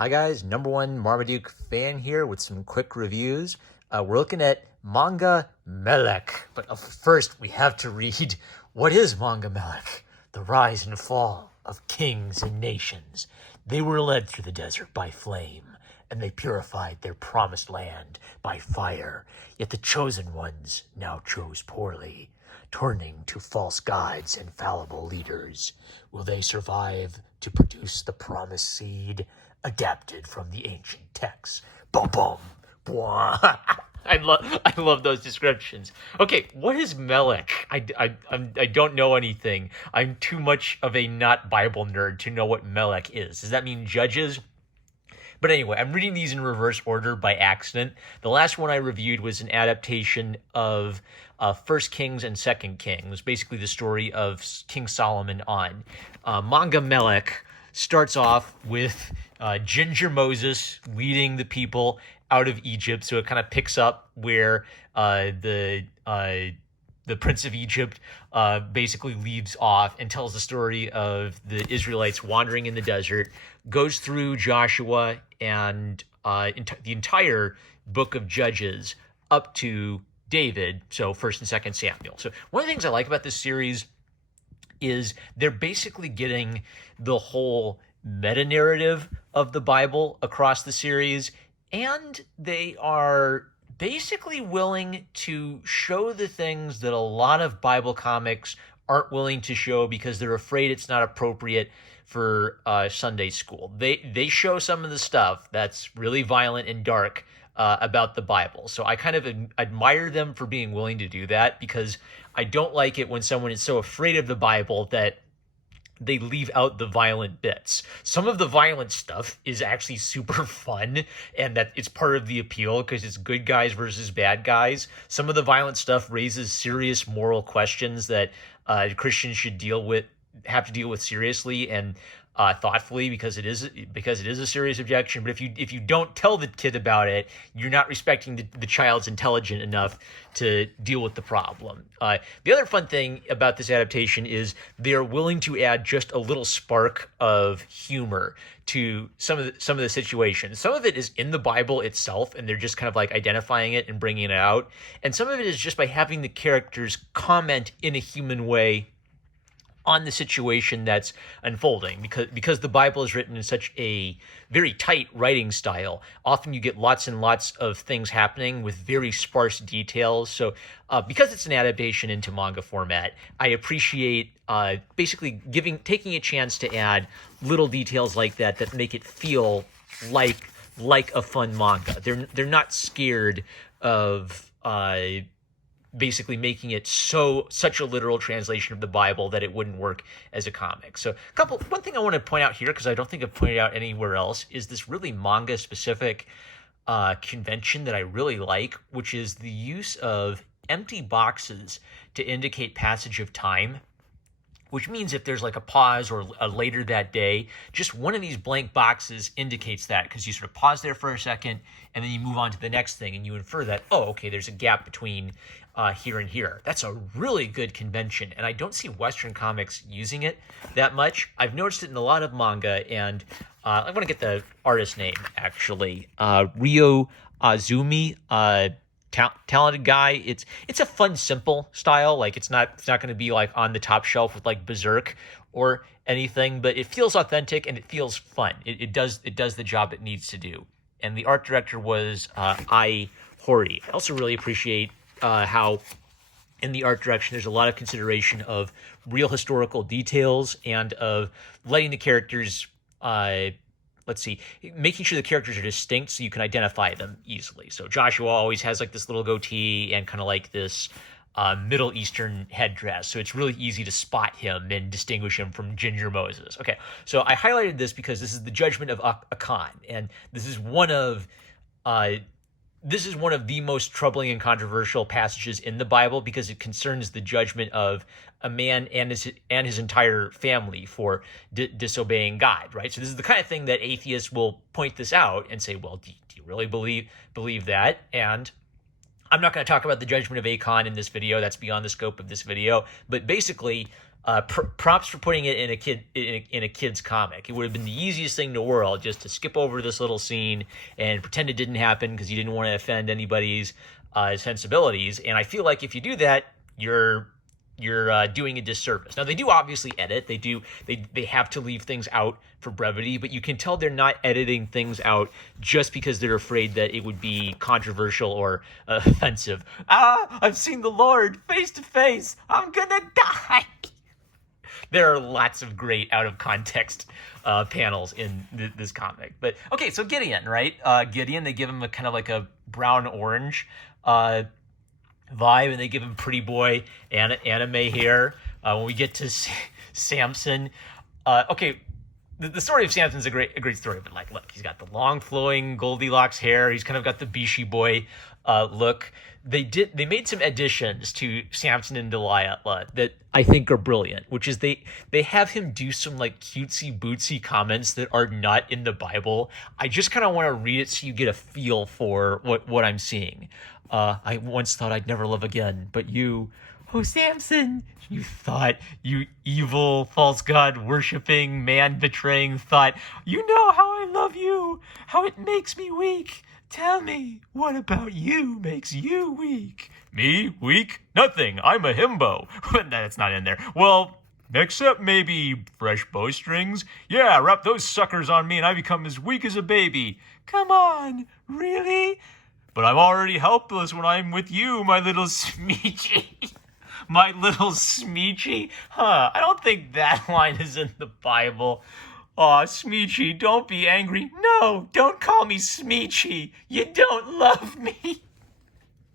Hi guys, number one Marmaduke fan here with some quick reviews. We're looking at Manga Melek, but first we have to read what is Manga Melek? The rise and fall of kings and nations. They were led through the desert by flame, and they purified their promised land by fire. Yet the chosen ones now chose poorly, turning to false gods and fallible leaders. Will they survive to produce the promised seed? Adapted from the ancient texts. Boom, boom, boom. I love those descriptions. Okay, what is Melek? I don't know anything. I'm too much of a not Bible nerd to know what Melek is. Does that mean judges? But anyway, I'm reading these in reverse order by accident. The last one I reviewed was an adaptation of First Kings and Second Kings, basically the story of King Solomon on. Manga Melek starts off with Ginger Moses leading the people out of Egypt. So it kind of picks up where the Prince of Egypt basically leaves off and tells the story of the Israelites wandering in the desert, goes through Joshua and the entire book of Judges up to David, so 1st and 2nd Samuel. So one of the things I like about this series is they're basically getting the whole meta-narrative of the Bible across the series, and they are basically willing to show the things that a lot of Bible comics aren't willing to show because they're afraid it's not appropriate for Sunday school. They show some of the stuff that's really violent and dark about the Bible. So I kind of admire them for being willing to do that, because I don't like it when someone is so afraid of the Bible that they leave out the violent bits. Some of the violent stuff is actually super fun, and that it's part of the appeal because it's good guys versus bad guys. Some of the violent stuff raises serious moral questions that Christians should have to deal with seriously and thoughtfully, because it is a serious objection. But if you don't tell the kid about it, you're not respecting the child's intelligent enough to deal with the problem. The other fun thing about this adaptation is they're willing to add just a little spark of humor to some of the situations. Some of it is in the Bible itself, and they're just kind of like identifying it and bringing it out. And some of it is just by having the characters comment in a human way on the situation that's unfolding, because the Bible is written in such a very tight writing style. Often you get lots and lots of things happening with very sparse details. So because it's an adaptation into manga format, I appreciate basically taking a chance to add little details like that make it feel like a fun manga. They're not scared of basically making it such a literal translation of the Bible that it wouldn't work as a comic. So one thing I want to point out here, because I don't think I've pointed out anywhere else, is this really manga specific convention that I really like, which is the use of empty boxes to indicate passage of time. Which means if there's like a pause or a later that day, just one of these blank boxes indicates that, because you sort of pause there for a second and then you move on to the next thing and you infer that, oh, okay, there's a gap between here and here. That's a really good convention, and I don't see Western comics using it that much. I've noticed it in a lot of manga, and I want to get the artist name, actually. Ryo Azumi, talented guy. It's a fun, simple style. Like it's not going to be like on the top shelf with like Berserk or anything, but it feels authentic and it feels fun. It does the job it needs to do. And the art director was Ai Hori. I also really appreciate how in the art direction there's a lot of consideration of real historical details and of letting the characters making sure the characters are distinct so you can identify them easily. So Joshua always has like this little goatee and kind of like this Middle Eastern headdress. So it's really easy to spot him and distinguish him from Ginger Moses. Okay, so I highlighted this because this is the judgment of Achan, and this is one of the most troubling and controversial passages in the Bible, because it concerns the judgment of a man and his entire family for disobeying God, right? So this is the kind of thing that atheists will point this out and say, well, do you really believe that? And I'm not going to talk about the judgment of Achan in this video. That's beyond the scope of this video. But basically, Props for putting it in a kid's comic. It would have been the easiest thing in the world just to skip over this little scene and pretend it didn't happen because you didn't want to offend anybody's sensibilities. And I feel like if you do that, you're doing a disservice. Now they do obviously edit. They have to leave things out for brevity, but you can tell they're not editing things out just because they're afraid that it would be controversial or offensive. I've seen the Lord face to face. I'm gonna die. There are lots of great out of context panels in this comic. But okay, so Gideon, right? Gideon, they give him a kind of like a brown orange vibe, and they give him pretty boy anime hair. When we get to Samson, okay, the story of Samson's a great story, but like, look, he's got the long flowing Goldilocks hair. He's kind of got the Bishi boy look. They made some additions to Samson and Delilah that I think are brilliant, which is they have him do some like cutesy bootsy comments that are not in the Bible. I just kind of want to read it so you get a feel for what I'm seeing. I once thought I'd never love again, but you, oh Samson, you thought, you evil false god worshipping man betraying thought, you know how I love you, how it makes me weak. Tell me, what about you makes you weak? Me? Weak? Nothing. I'm a himbo. That's not in there. Well, except maybe fresh bowstrings. Yeah, wrap those suckers on me and I become as weak as a baby. Come on, really? But I'm already helpless when I'm with you, my little Smeechy. My little Smeechy? Huh, I don't think that line is in the Bible. Aw, Smeechy, don't be angry. No, don't call me Smeechy. You don't love me.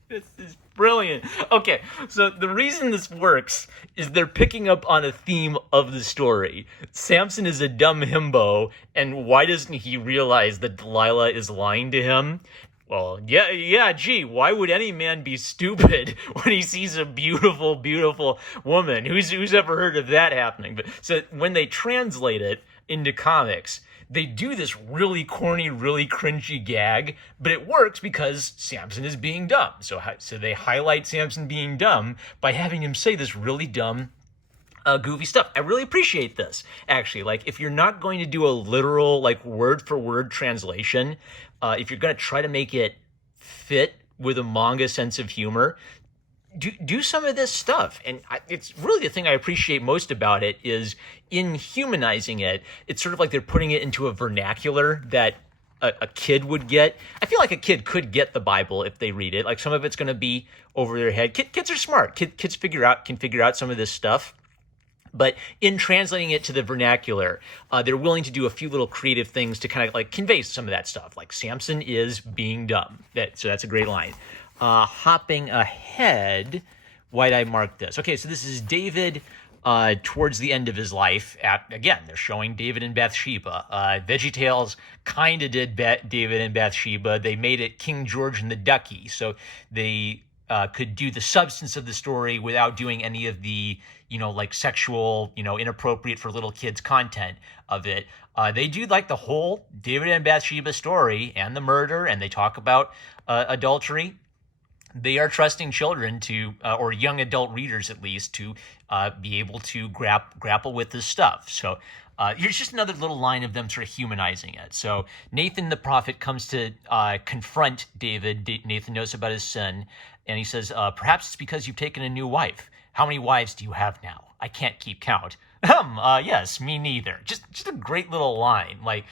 This is brilliant. Okay, so the reason this works is they're picking up on a theme of the story. Samson is a dumb himbo, and why doesn't he realize that Delilah is lying to him? Well, gee, why would any man be stupid when he sees a beautiful, beautiful woman? Who's ever heard of that happening? But so when they translate it into comics, they do this really corny, really cringy gag, but it works because Samson is being dumb. So they highlight Samson being dumb by having him say this really dumb, goofy stuff. I really appreciate this, actually. Like, if you're not going to do a literal, like, word-for-word translation, if you're going to try to make it fit with a manga sense of humor, do some of this stuff. And it's really the thing I appreciate most about it is in humanizing it, it's sort of like they're putting it into a vernacular that a kid would get. I feel like a kid could get the Bible if they read it. Like, some of it's going to be over their head. Kids are smart. Kids can figure out some of this stuff. But in translating it to the vernacular, they're willing to do a few little creative things to kind of like convey some of that stuff. Like, Samson is being dumb. So that's a great line. Hopping ahead, why'd I mark this? Okay, so this is David towards the end of his life. Again, they're showing David and Bathsheba. VeggieTales kind of did David and Bathsheba. They made it King George and the Ducky, so they could do the substance of the story without doing any of the, like sexual, inappropriate for little kids content of it. They do like the whole David and Bathsheba story and the murder, and they talk about adultery. They are trusting children to, or young adult readers at least, to be able to grapple with this stuff. So here's just another little line of them sort of humanizing it. So Nathan the prophet comes to confront David. Nathan knows about his sin, and he says, perhaps it's because you've taken a new wife. How many wives do you have now? I can't keep count. Yes, me neither. Just a great little line. Like,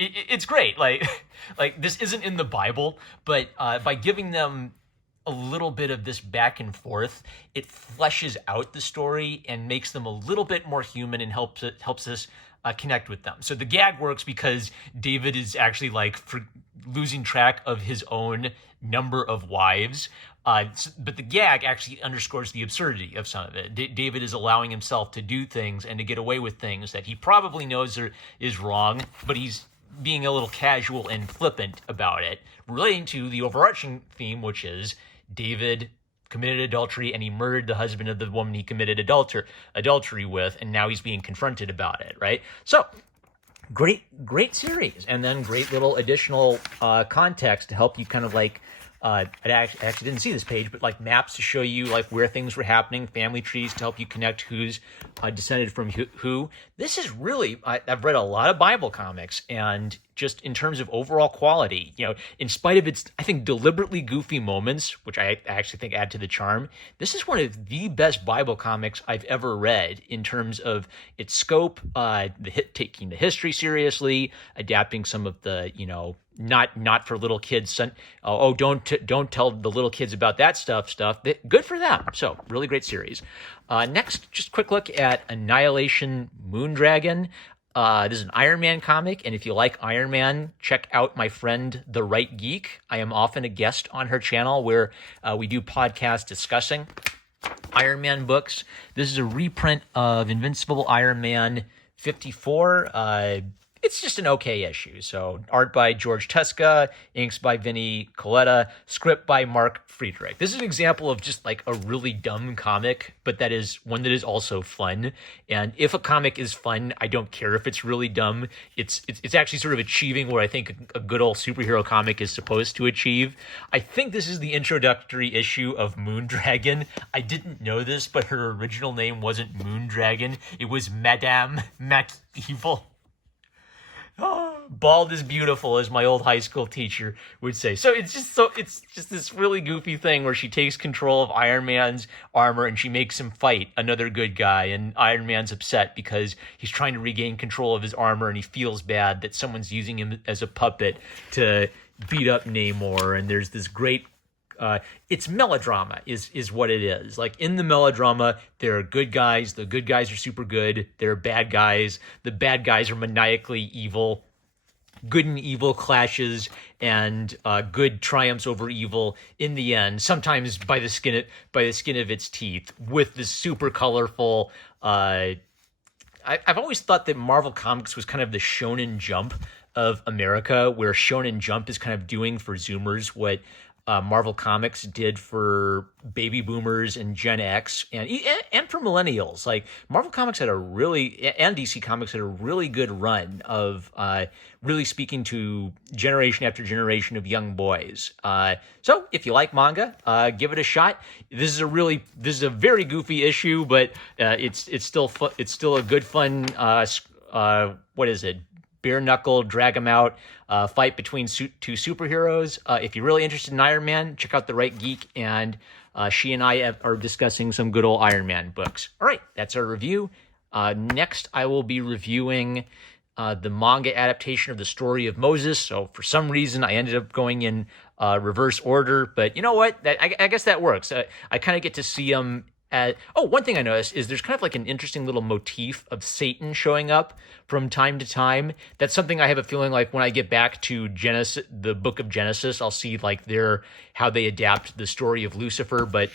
it's great. Like this isn't in the Bible, but by giving them a little bit of this back and forth, it fleshes out the story and makes them a little bit more human and helps us connect with them. So the gag works because David is actually like losing track of his own number of wives. But the gag actually underscores the absurdity of some of it. David is allowing himself to do things and to get away with things that he probably knows is wrong, but he's being a little casual and flippant about it, relating to the overarching theme, which is David committed adultery and he murdered the husband of the woman he committed adultery with, and now he's being confronted about it, right? So, great series, and then great little additional context to help you kind of like I actually didn't see this page, but like maps to show you like where things were happening, family trees to help you connect who's descended from who. This is really, I've read a lot of Bible comics, and just in terms of overall quality, in spite of its, I think, deliberately goofy moments, which I actually think add to the charm, this is one of the best Bible comics I've ever read in terms of its scope, taking the history seriously, adapting some of the, not for little kids. Don't tell the little kids about that stuff. Good for them. So really great series. Next, just a quick look at Annihilation Moondragon. This is an Iron Man comic, and if you like Iron Man, check out my friend The Right Geek. I am often a guest on her channel where we do podcasts discussing Iron Man books. This is a reprint of Invincible Iron Man 54. It's just an okay issue. So art by George Teska, inks by Vinny Coletta, script by Mark Friedrich. This is an example of just like a really dumb comic, but that is one that is also fun. And if a comic is fun, I don't care if it's really dumb. It's actually sort of achieving what I think a good old superhero comic is supposed to achieve. I think this is the introductory issue of Moondragon. I didn't know this, but her original name wasn't Moondragon. It was Madame Evil. Oh, bald is beautiful, as my old high school teacher would say. So it's just this really goofy thing where she takes control of Iron Man's armor and she makes him fight another good guy, and Iron Man's upset because he's trying to regain control of his armor and he feels bad that someone's using him as a puppet to beat up Namor. And there's this great it's melodrama is what it is. Like in the melodrama, there are good guys. The good guys are super good. There are bad guys. The bad guys are maniacally evil. Good and evil clashes, and good triumphs over evil in the end. Sometimes by the skin of its teeth, with this super colorful. I've always thought that Marvel Comics was kind of the Shonen Jump of America, where Shonen Jump is kind of doing for Zoomers what Marvel Comics did for baby boomers and Gen X and for millennials. Like Marvel Comics and DC Comics had a really good run of really speaking to generation after generation of young boys. So if you like manga, give it a shot. This is a very goofy issue, but it's still a good fun. What is it? Bare knuckle, drag 'em out, fight between two superheroes. If you're really interested in Iron Man, check out The Right Geek, and she and I are discussing some good old Iron Man books. All right, that's our review. Next, I will be reviewing the manga adaptation of the story of Moses. So for some reason, I ended up going in reverse order, but you know what? I guess that works. I kind of get to see them. One thing I noticed is there's kind of like an interesting little motif of Satan showing up from time to time. That's something I have a feeling like when I get back to Genesis, the book of Genesis, I'll see like how they adapt the story of Lucifer. But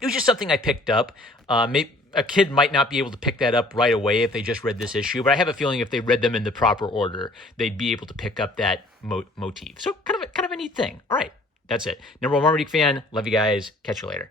it was just something I picked up. Maybe a kid might not be able to pick that up right away if they just read this issue, but I have a feeling if they read them in the proper order, they'd be able to pick up that motif. So kind of a neat thing. All right, that's it. Number one Marmaduke fan. Love you guys. Catch you later.